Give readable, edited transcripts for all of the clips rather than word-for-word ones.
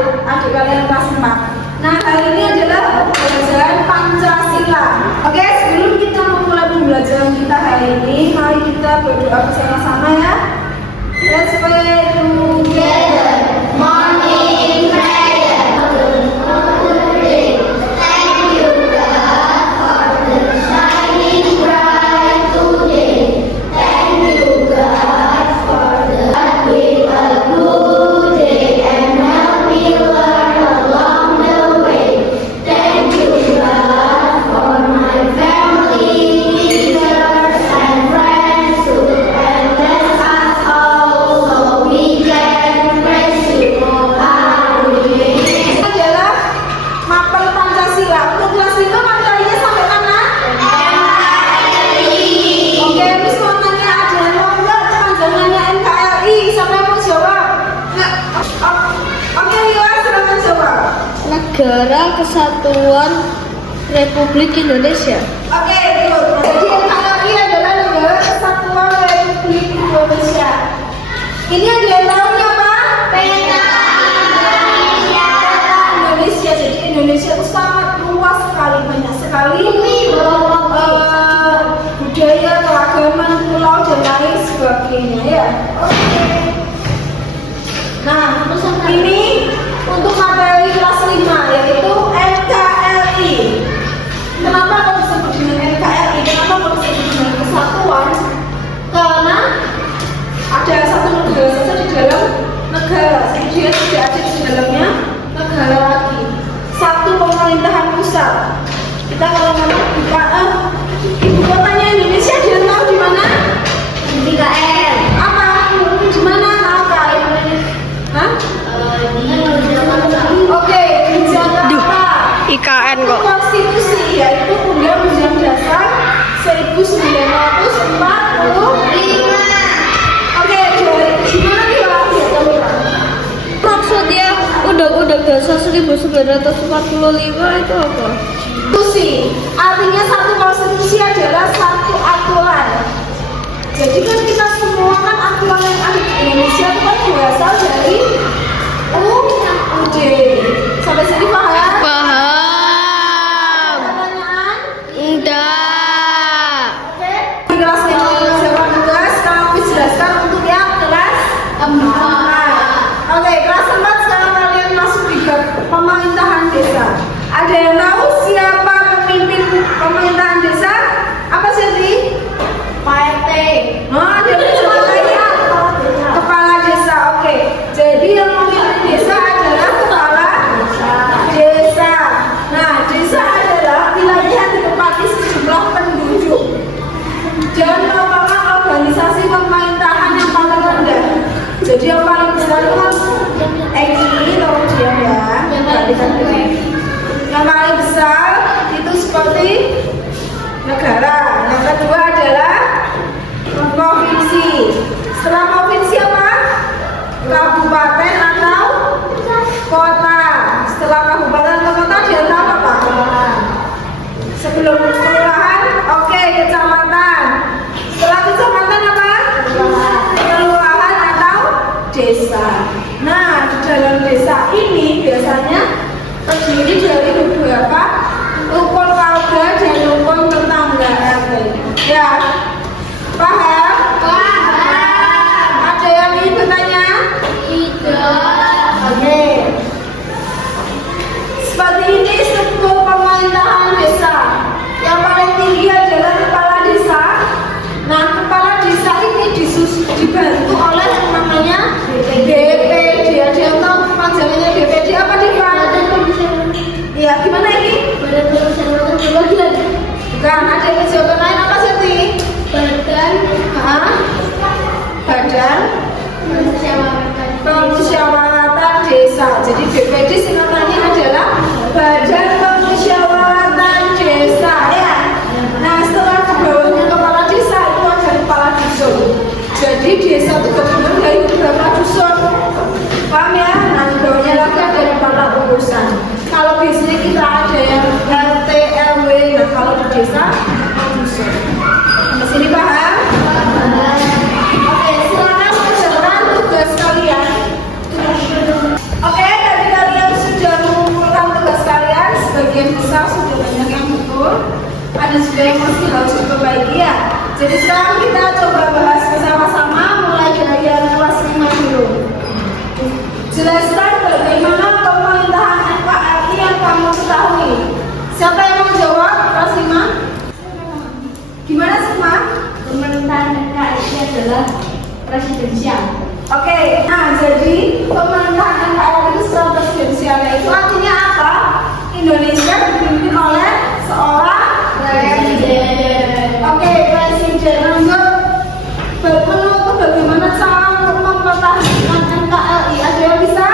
adik kalian kelas 4. Nah, hari ini adalah pembelajaran Pancasila. Oke, sebelum kita memulai pembelajaran kita hari ini, mari kita berdoa bersama-sama ya. Let's pray together. Morning prayer. Thank you God for the shining bright today. Thank you God for the with a good day and help me learn along the way. Thank you God for my family, teachers and friends who have blessed us all so we can praise you. Hallelujah. Adalah mapel Pancasila. Untuk kelas 5 materinya sampai mana? NKRI. Oke, terus mau tanya ada yang enggak kepanjangannya NKRI? Siapa yang mau jawab? Oke, Liwa, silakan jawab. Negara Kesatuan Republik Indonesia. Oke, good. Jadi NKRI adalah Negara Kesatuan Republik Indonesia. Ini ada yang tahu apa? Peta Indonesia. Jadi Indonesia itu sangat luas sekali, banyak sekali budaya, keragaman, pulau dan lain sebagainya ya. Oke. Nah, ini untuk materi kelas 5 yaitu NKRI. Kenapa kok disebut dengan NKRI? Kenapa kok disebut dengan kesatuan? Karena ada satu negara saja di dalam negara, dia tidak ada di dalamnya negara lagi. Satu pemerintahan pusat. Kita kalau ngomong ibu kotanya Indonesia, dia tahu di mana? Di KL. Apa? Di mana? Tahu KL? Hah? Oke, di Jakarta. IKN kok. Konstitusi yaitu Undang-Undang Dasar 1945. Oke, di mana nih Pak? Maksudnya Undang-Undang Dasar 1945 itu apa? Konstitusi, artinya satu konstitusi adalah satu aturan. Jadi kan kita semua kan aturan yang ada di Indonesia itu kan berasal dari UUD. Sampai sini paham? Paham. Pertanyaan? Enggak. Oke. Di kelas 5 siapa tugas? Sekarang aku jelaskan untuk yang kelas 4. Oke, kelas 4 sekarang kalian masuk di bab pemerintahan desa. Ada yang tahu siapa pemimpin pemerintahan desa? Apa sih? Pak RT. Oh, ada yang jawab lainnya? Kepala desa. Oke. Jadi yang memimpin desa adalah kepala desa. Nah, desa adalah wilayah yang ditempati sejumlah penduduk dan merupakan organisasi pemerintahan yang paling rendah. Jadi yang paling besar itu ini loh dia ya. Yang paling besar itu seperti negara. Yang kedua adalah provinsi. Setelah provinsi apa? Kabupaten atau kota. Setelah kabupaten atau kota dia tahu apa? Sebelum kelurahan, oke, kecamatan. Setelah kecamatan apa? Kelurahan atau desa. Nah, di dalam desa ini biasanya terdiri dari beberapa rukun warga dan rukun tetangga RT. Ya, paham? Paham. Ada yang ingin bertanya? Tidak. Oke. Seperti ini struktur pemerintahan desa. Yang paling tinggi adalah kepala desa. Nah, kepala desa ini dibantu oleh yang namanya DPD. Ada yang tahu panjangannya DPD apa di ya, gimana ini? Badan Permusyawaratan. Bukan, ada kegiatan lain apa sih? Badan Permusyawaratan Desa. Jadi BPD singkatannya adalah Badan Permusyawaratan Desa ya. Nah, setelah di bawahnya kepala desa itu ada kepala dusun. Jadi desa itu gabungan dari beberapa dusun. Paham ya? Nah, di bawahnya lagi ada kepala urusan. Kalau biasanya kita ada yang RT, RW, nah kalau di desa dusun. Sampai sini paham? Oke, silakan mengerjakan tugas kalian. Oke, dari kalian juga yang masih harus diperbaiki ya. Jadi sekarang kita coba bahas bersama-sama mulai dari yang kelas 5 dulu. Jelaskan bagaimana pemerintahan NKRI yang kamu ketahui. Siapa yang mau jawab kelas 5? Gimana semua? Pemerintahan NKRI adalah presidensial. Oke, nah jadi pemerintahan NKRI itu secara presidensial, itu artinya apa? Indonesia dipimpin oleh seorang presiden. Oke, presiden. Lanjut. Menurut bagaimana cara untuk mempertahankan NKRI? Ada yang bisa?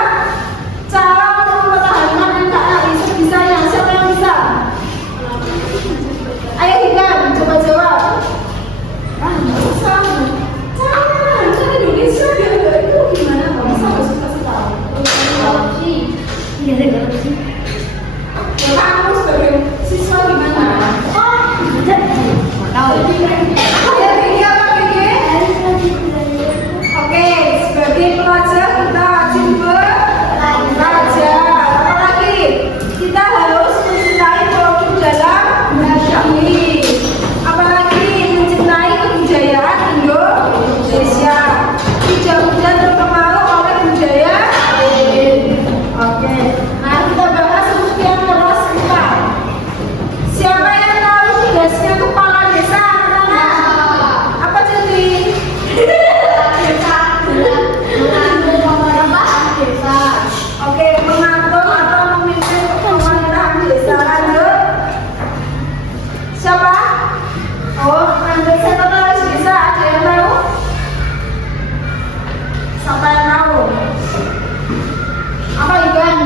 Cara untuk mempertahankan NKRI sebisanya. Siapa yang bisa? Ayo Higan, coba jawab. Nggak usah. Cara Indonesia biar itu gimana? Nggak usah, harus kasih tahu. Korupsi. Iya, korupsi. Kamu sebagai siswa gimana? Oh, jadi apa Gigi? Oke, sebagai pelajar kita wajib belajar. Apalagi kita harus mencintai produk dalam negeri. Apalagi mencintai kebudayaan Indonesia. Tidak mudah terpengaruh oleh budaya lain. Oke, nah kita bahas untuk yang kelas 4. Siapa yang tahu tugasnya kepala desa? Apa jadi? Oke, mengatur atau memimpin pemerintahan desa. Lanjut. Siapa? Oh, lanjut sekretaris desa. Ada yang tahu? Siapa yang tahu? Apa Iban?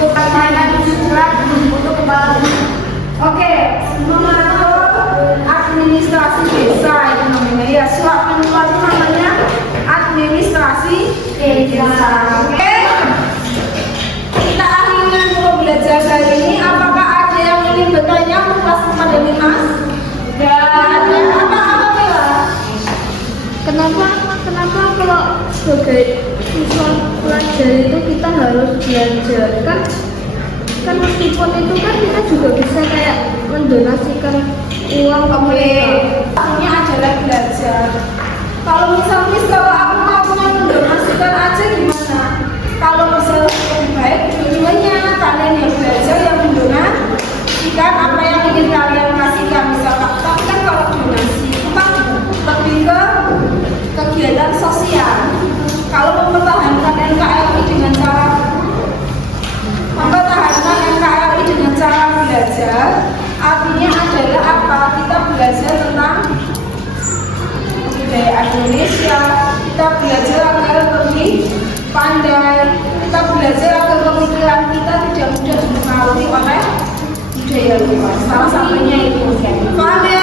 Untuk pertanyaan surat untuk kepala desa. Oke, mengatur administrasi desa itu namanya ya. Surat penulis itu namanya administrasi desa. Oke. Kita akhirnya mau belajar hari ini. Apakah ada yang ingin bertanya untuk kelas 4 dan 5? Ya, ada. Apa Mila? Kenapa kalau sebagai siswa pelajar itu kita harus belajar kan meskipun itu kan kita juga bisa kayak mendonasikan uang ke Oke, mereka. ini adalah belajar. Kalau kalau aku mau mendonasikan aja gimana? Kalau bisa lebih baik, dua-duanya kalian yang belajar yang mendonasikan apa yang ingin kalian kasihkan misalkan. Tapi kan kalau donasi itu kan lebih ke kegiatan sosial. Kalau mempertahankan NKRI dengan cara belajar, artinya adalah apa? Kita belajar tentang budaya Indonesia, kita belajar agar lebih pandai, kita belajar agar pemikiran kita tidak mudah dipengaruhi oleh budaya luar. Salah satunya itu. Paham ya?